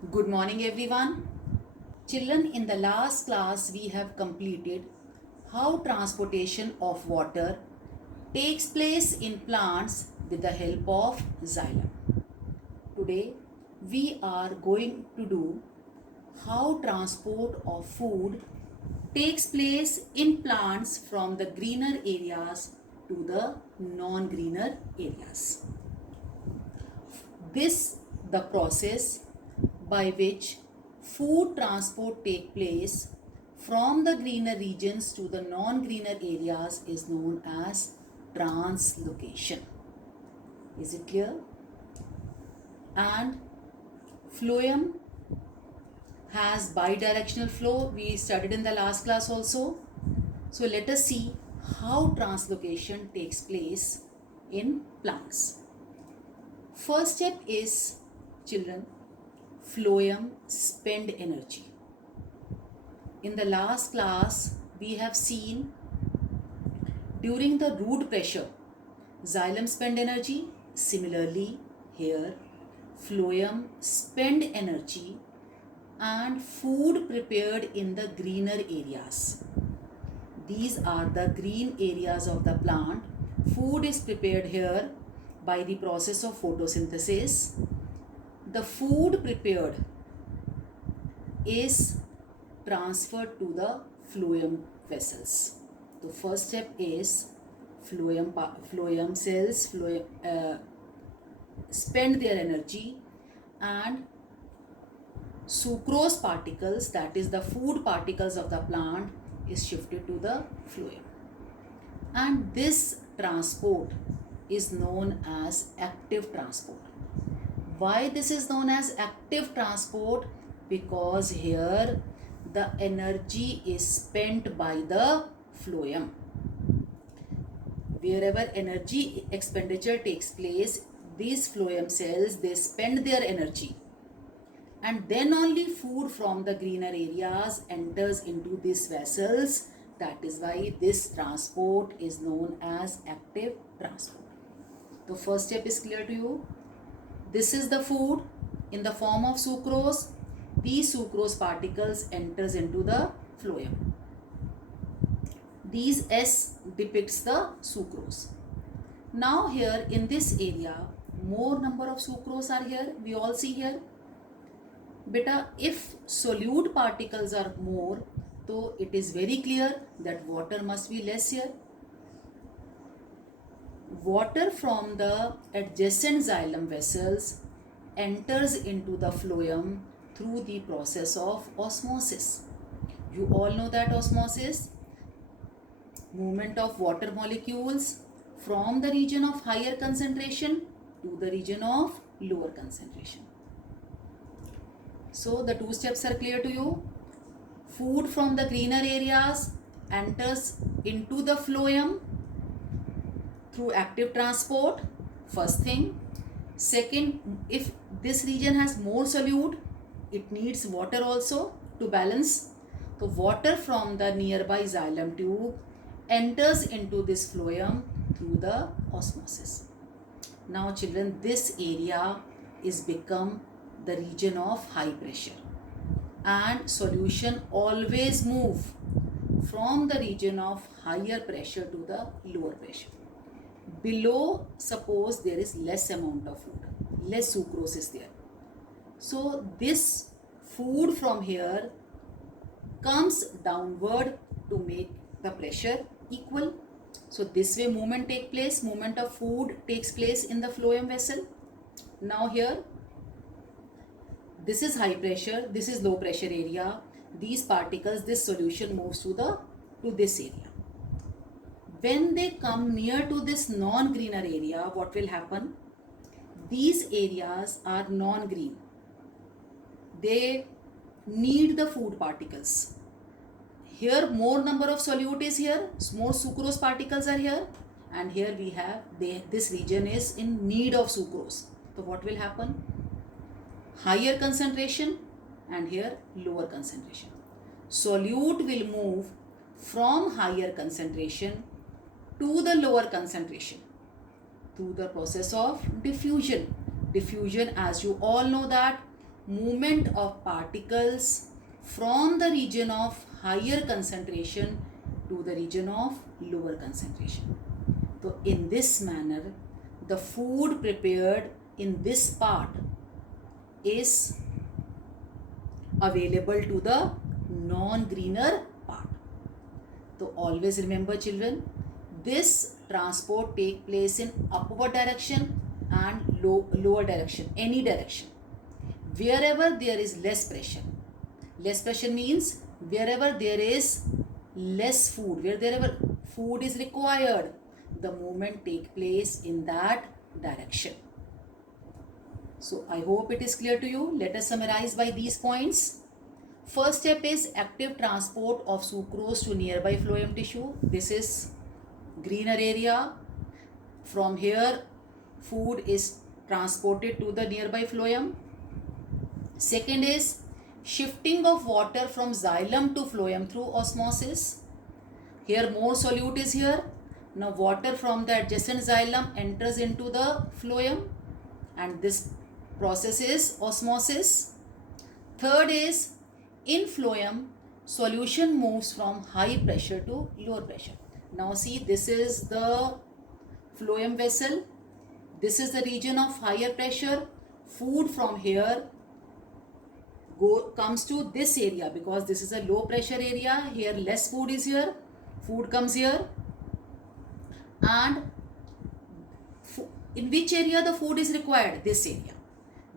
Good morning, everyone. Children, in the last class, we have completed how transportation of water takes place in plants with the help of xylem. Today, we are going to do how transport of food takes place in plants from the greener areas to the non-greener areas. This the process by which food transport take place from the greener regions to the non-greener areas is known as translocation. Is it clear? And phloem has bidirectional flow. We studied in the last class also. So let us see how translocation takes place in plants. First step is, children, phloem spend energy. In the last class, we have seen during the root pressure, xylem spend energy. Similarly, here, phloem spend energy and food prepared in the greener areas. These are the green areas of the plant. Food is prepared here by the process of photosynthesis. The food prepared is transferred to the phloem vessels. The first step is phloem cells spend their energy and sucrose particles, that is the food particles of the plant, is shifted to the phloem. And this transport is known as active transport. Why this is known as active transport? Because here the energy is spent by the phloem. Wherever energy expenditure takes place, these phloem cells, they spend their energy, and then only food from the greener areas enters into these vessels. That is why this transport is known as active transport. The first step is clear to you. This is the food in the form of sucrose. These sucrose particles enters into the phloem. These S depicts the sucrose. Now here in this area, more number of sucrose are here. We all see here. Beta, if solute particles are more, so it is very clear that water must be less here. Water from the adjacent xylem vessels enters into the phloem through the process of osmosis. You all know that osmosis, movement of water molecules from the region of higher concentration to the region of lower concentration. So the two steps are clear to you. Food from the greener areas enters into the phloem through active transport, first thing. Second, if this region has more solute, it needs water also to balance. So water from the nearby xylem tube enters into this phloem through the osmosis. Now children, this area is become the region of high pressure, and solution always move from the region of higher pressure to the lower pressure. Below, suppose there is less amount of food, less sucrose is there. So this food from here comes downward to make the pressure equal. So this way movement take place, movement of food takes place in the phloem vessel. Now here, this is high pressure, this is low pressure area. These particles, this solution moves to this area. When they come near to this non-greener area, what will happen? These areas are non-green. They need the food particles. Here more number of solute is here, more sucrose particles are here, and here we have, this region is in need of sucrose. So what will happen? Higher concentration and here lower concentration. Solute will move from higher concentration to the lower concentration through the process of diffusion. Diffusion, as you all know that movement of particles from the region of higher concentration to the region of lower concentration. So in this manner, the food prepared in this part is available to the non-greener part. So always remember children, this transport take place in upward direction and lower direction, any direction. Wherever there is less pressure means wherever there is less food, wherever food is required, the movement take place in that direction. So I hope it is clear to you. Let us summarize by these points. First step is active transport of sucrose to nearby phloem tissue. This is greener area. From here, food is transported to the nearby phloem. Second is shifting of water from xylem to phloem through osmosis. Here more solute is here. Now water from the adjacent xylem enters into the phloem, and this process is osmosis. Third is in phloem, solution moves from high pressure to lower pressure. Now see, this is the phloem vessel. This is the region of higher pressure. Food from here comes to this area because this is a low pressure area. Here less food is here. Food comes here. And in which area the food is required? This area.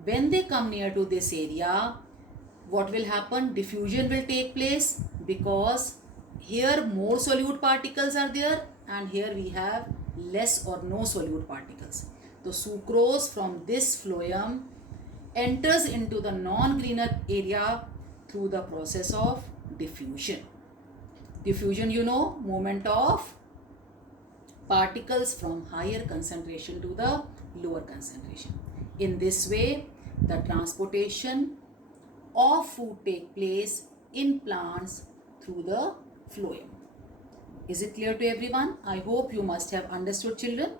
When they come near to this area, what will happen? Diffusion will take place because here more solute particles are there and here we have less or no solute particles. The sucrose from this phloem enters into the non-greener area through the process of diffusion. Diffusion, you know, movement of particles from higher concentration to the lower concentration. In this way, the transportation of food take place in plants through the phloem. Is it clear to everyone? I hope you must have understood, children.